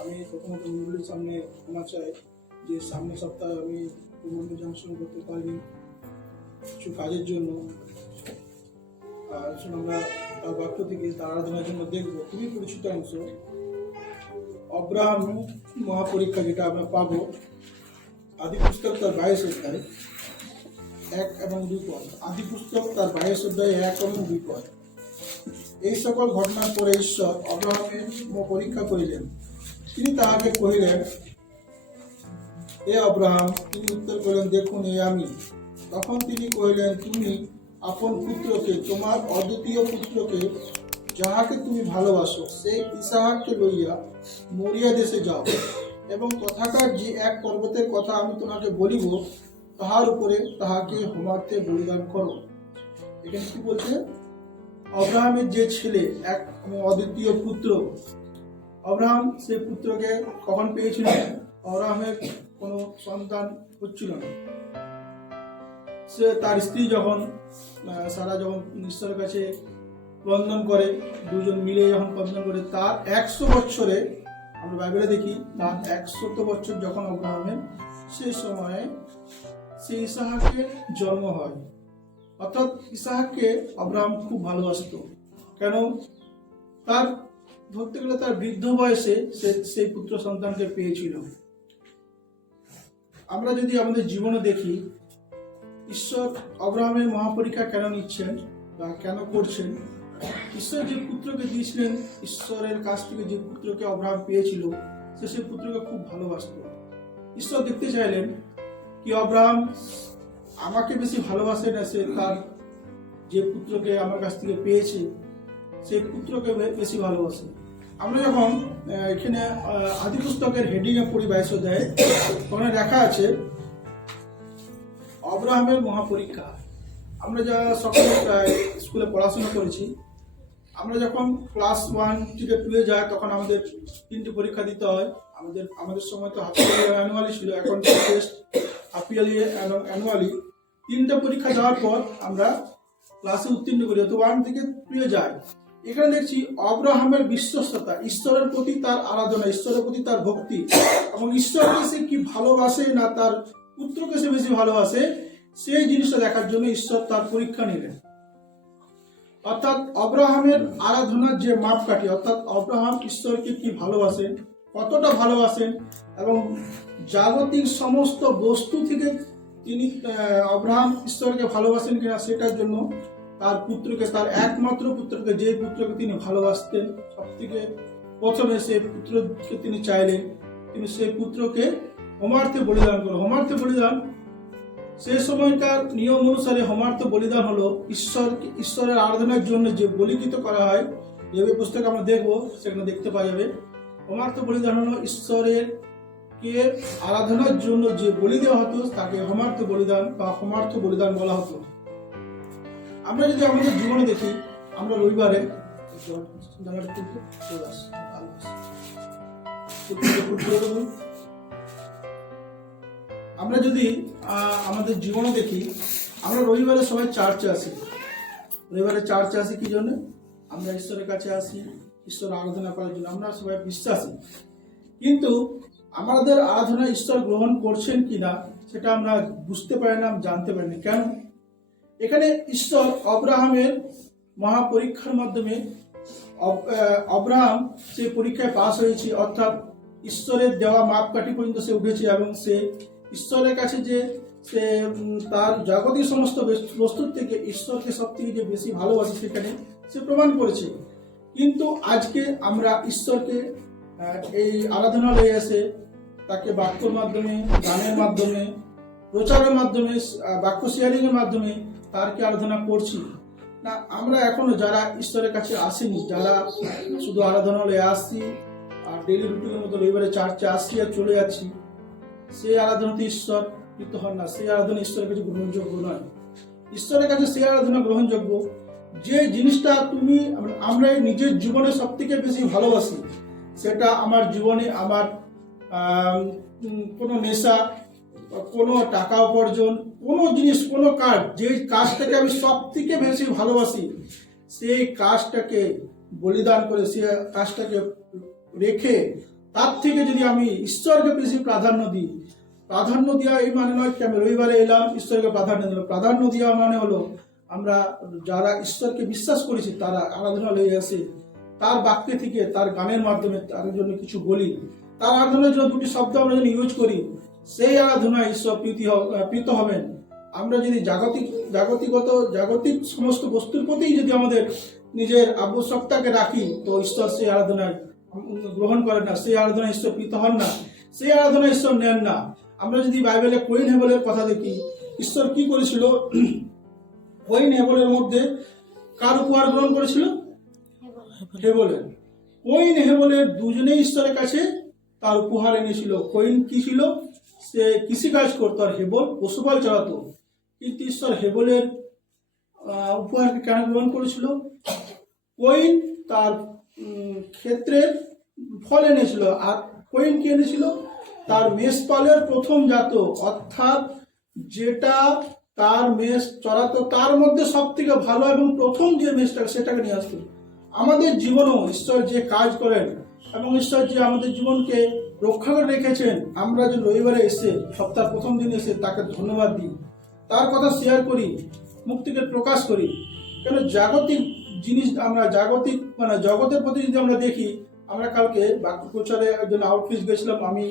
আমি প্রথমত মন্ডলীর সামনে ক্ষমা চাই যে সামনের সপ্তাহে আমি প্রবন্ধ জাংশন করতে পারিনি কিছু কাজের জন্য। আর আমরা তার বাক্য থেকে তার আরাধনার জন্য দেখব খুবই পরিচিত অংশ অব্রাহাম মহাপরীক্ষা, যেটা আমরা পাবো আদি পুস্তক তার 22 অধ্যায় 1 এবং 2 পদ। আদি পুস্তক তার 22 অধ্যায় 1 এবং 2 পদ। এই সকল ঘটনার পরে ঈশ্বর অব্রাহামের পরীক্ষা করিলেন। তিনি তাহাকে কহিলেন, এ অব্রাহাম। তিনি উত্তর করিলেন, দেখুন এ আমি। তখন তিনি কহিলেন, তুমি আপন পুত্রকে, তোমার অদ্বিতীয় পুত্রকে, যাহাকে তুমি ভালোবাসো, সেই ইসাহাককে লইয়া মরিয়া দেশে যাও, এবং তথাকার যে এক পর্বতের কথা আমি তোমাকে বলিব, তাহার উপরে তাহাকে হোমার্থে বলিদান করো। এখানে কি বলছে? অব্রাহামের যে ছেলে, এক অদ্বিতীয় পুত্র, অব্রাহাম সেই পুত্রকে কখন পেয়েছিল? অব্রাহামের কোনো সন্তান হচ্ছিল না। সে তার স্ত্রী যখন সারা যখন ঈশ্বরের কাছে ক্রন্দন করে, দুজন মিলে যখন ক্রন্দন করে, তার 100 বছরে, আমরা বাইবেলে দেখি তার 100 বছর যখন অব্রাহামের, সেই সময়ে সে ইসাহাকের জন্ম হয়। অর্থাৎ ইসাহাককে অব্রাহাম খুব ভালোবাসত। কেন? তার ধরতে গেলে তার বৃদ্ধ বয়সে সে সেই পুত্র সন্তানকে পেয়েছিল। আমরা যদি আমাদের জীবনে দেখি, ঈশ্বর অব্রাহামের মহাপরীক্ষা কেন নিচ্ছেন বা কেন করছেন? ঈশ্বর যে পুত্রকে দিয়েছিলেন, ঈশ্বরের কাছ থেকে যে পুত্রকে অব্রাহাম পেয়েছিল, সে সেই পুত্রকে খুব ভালোবাসত। ঈশ্বর দেখতে চাইলেন কি অব্রাহাম আমাকে বেশি ভালোবাসে না সে তার যে পুত্রকে আমার কাছ থেকে পেয়েছে সেই পুত্রকে বেশি ভালোবাসে। আমরা যখন এখানে আদি পুস্তকের হেডিং এ পড়ি 22 অধ্যায়ে, ওখানে লেখা আছে অব্রাহামের মহাপরীক্ষা। আমরা যা সকলে স্কুলে পড়াশোনা করেছি, আমরা যখন ক্লাস 1 থেকে 2 এ যাই, তখন আমাদের 3টি পরীক্ষা দিতে হয়। আমাদের সময় তো হাফ ইয়ারলি অ্যানুয়ালি ছিল, এখন টেস্ট, হাফ ইয়ারলি এবং অ্যানুয়ালি। 3টা পরীক্ষা দেওয়ার পর আমরা ক্লাসে উত্তীর্ণ করি, তো 1 থেকে 2 এ যাই। এখানে দেখছি অব্রাহামের বিশ্বস্ততা, ঈশ্বরের প্রতি তার আরাধনা, ঈশ্বরের প্রতি তার ভক্তি, এবং ঈশ্বরকে সে কি ভালোবাসে না তার পুত্রকে সে বেশি ভালোবাসে, সেই জিনিসটা দেখার জন্য ঈশ্বর তার পরীক্ষা নিলেন। অর্থাৎ অব্রাহামের আরাধনার যে মাপকাঠি, অর্থাৎ অব্রাহাম ঈশ্বরকে কি ভালোবাসেন, কতটা ভালোবাসেন, এবং জাগতিক সমস্ত বস্তু থেকে তিনি অব্রাহাম ঈশ্বরকে ভালোবাসেন কিনা, সেটার জন্য তার পুত্রকে, তার একমাত্র পুত্রকে, যে পুত্রকে তিনি ভালোবাসতেন সব থেকে প্রথমে, সেই পুত্রকে তিনি চাইলেন, তিনি সেই পুত্রকে হোমার্থে বলিদান করেন। হোমার্থে বলিদান সেই সময়কার নিয়ম অনুসারে হোমার্থ বলিদান হলো ঈশ্বরের আরাধনার জন্য যে বলিকৃত করা হয়। এই পুস্তকে আমরা দেখবো, সেখানে দেখতে পাওয়া যাবে। হোমার্থ বলিদান হলো ঈশ্বরের কে আরাধনার জন্য যে বলি দেওয়া হতো, তাকে হোমার্থ বলিদান বা হোমার্থ বলিদান বলা হতো। আমরা যদি আমাদের জীবনে দেখি, আমরা রবিবারে আমরা যদি আমাদের জীবনে দেখি, আমরা রবিবারে সবাই চার্চে আসি। রবিবারে চার্চে আসি কি জন্য? আমরা ঈশ্বরের কাছে আসি, ঈশ্বর আরাধনা করার জন্য। আমরা সবাই বিশ্বাসী, কিন্তু আমাদের আরাধনা ঈশ্বর গ্রহণ করছেন কিনা সেটা আমরা বুঝতে পারি না, জানতে পারি না। কেন? এখানে ঈশ্বর অব্রাহামের মহাপরীক্ষার মাধ্যমে অব্রাহাম সেই পরীক্ষায় পাস হয়েছে, অর্থাৎ ঈশ্বরের দেওয়া মাপকাঠি পর্যন্ত সে উঠেছে, এবং সে ঈশ্বরের কাছে যে সে তার জাগতিক সমস্ত বস্তুর থেকে ঈশ্বরকে সব থেকে যে বেশি ভালোবাসে, সেখানে সে প্রমাণ করেছে। কিন্তু আজকে আমরা ঈশ্বরকে এই আরাধনালয়ে এসে তাকে বাক্যর মাধ্যমে, গানের মাধ্যমে, প্রচারের মাধ্যমে, বাক্য শেয়ারিং এর মাধ্যমে তার কি আরাধনা করছি না? আমরা এখনো যারা ঈশ্বরের কাছে আসেনি, যারা শুধু আরাধনালয়ে আসছি আর ডেইলি রুটিনের মতো রবিবারে চার্চে আসছি আর চলে যাচ্ছি, সেই আরাধনাতে ঈশ্বর কৃত হন না, সেই আরাধনা ঈশ্বরের কাছে গ্রহণযোগ্য নয়। ঈশ্বরের কাছে সেই আরাধনা গ্রহণযোগ্য যে জিনিসটা আমরা নিজের জীবনে সব থেকে বেশি ভালোবাসি, সেটা আমার জীবনে আমার কোনো নেশা, কোনো টাকা উপার্জন, কোনো জিনিস, কোনো কাজ, যে কাজটাকে আমি সব থেকে বেশি ভালোবাসি, সেই কাজটাকে বলিদান করে, সেই কাজটাকে রেখে তার থেকে যদি আমি ঈশ্বরকে বেশি প্রাধান্য দিই, প্রাধান্য দেওয়া এই মানে নয় কি আমি রবিবারে এলাম ঈশ্বরকে প্রাধান্য দিলাম। প্রাধান্য দেওয়া মানে হলো আমরা যারা ঈশ্বরকে বিশ্বাস করেছি তারা আরাধনালয়ে এসে তার বাক্য থেকে, তার গানের মাধ্যমে তার জন্য কিছু বলি, তার আরাধনার জন্য দুটি শব্দ আমরা যদি ইউজ করি, সেই আরাধনায় ঈশ্বর প্রীত হবেন। আমরা যদি জাগতিক সমস্ত বস্তুর প্রতি যদি আমাদের নিজের আবশ্যকতাকে রাখি, তো ঈশ্বর সেই আরাধনায় গ্রহণ করেন না, সেই আরাধনায় ঈশ্বর প্রীত হন না, সেই আরাধনা ঈশ্বর নেন না। আমরা যদি বাইবেলে কইন হেবেলের কথা দেখি, ঈশ্বর কি করেছিল? কইন হেবেলের মধ্যে কার উপহার গ্রহণ করেছিল? হেবেলের। কইন হেবেলের দুজনেই ঈশ্বরের কাছে তার উপহার এনেছিল। কইন কি ছিল? সে কৃষিকাজ করতো, আর হেবেল পশুপাল চালাতো। কিন্তু ঈশ্বর হেবেলের উপহারকে কেন গ্রহণ করেছিল? কইন তার ক্ষেত্রে ফল এনেছিল, আর কইন কি এনেছিল? তার মেষপালের প্রথম জাত, অর্থাৎ যেটা তার মেষ চড়াতো তার মধ্যে সব থেকে ভালো এবং প্রথম যে মেষটা সেটাকে নিয়ে আসতো। আমাদের জীবনেও ঈশ্বর যে কাজ করেন এবং ঈশ্বর যে আমাদের জীবনকে রক্ষা করে রেখেছেন, আমরা যে রবিবারে এসে সপ্তাহ প্রথম দিন এসে তাকে ধন্যবাদ দিই, তার কথা শেয়ার করি, মুখ থেকে প্রকাশ করি। কেন জাগতিক জিনিস আমরা জগতের প্রতি যদি আমরা দেখি, আমরা কালকে বাক্য প্রচারে একজন আউটরিচ গেছিলাম, আমি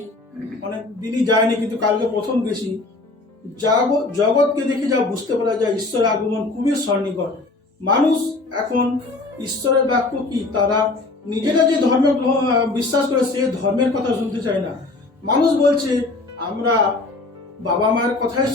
অনেক দিনই যাইনি কিন্তু কালকে প্রথম গেছি। জগৎকে দেখে যা বুঝতে পারা যায় ঈশ্বরের আগমন খুবই সন্নিকট। মানুষ এখন ঈশ্বরের বাক্য কি, তারা নিজেরা যে ধর্মে বিশ্বাস করে সে ধর্মের কথা শুনতে চায় না। মানুষ বলছে আমরা বাবা মায়ের কথাই